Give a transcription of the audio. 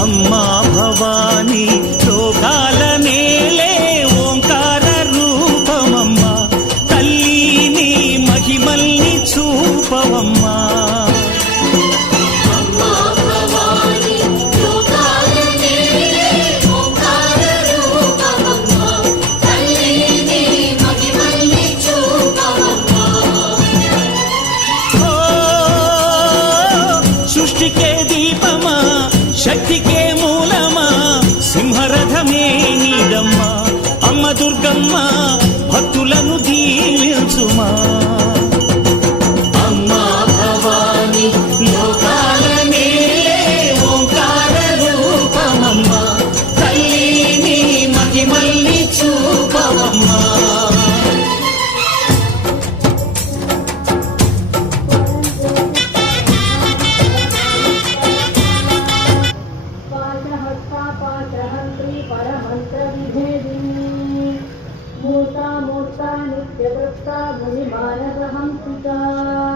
అమ్మా భవాని లోకాల నేలే ఓంకార రూపమమ్మా, తల్లి నీ మహిమల్ని చూపవమ్మా. సృష్టికే దీపమా, శక్తికే మూలమా, సింహరథమే నీదమ్మా. అమ్మ దుర్గమ్మ భక్తులను దీవించుమా. అమ్మా భవాని లోకాల నేలే ఓంకార రూపమమ్మా, తల్లి నీ మహిమల్ని చూపవమ్మా. మూర్తా మూర్తా నిత్యవృత్తా ముని మానస హంసికా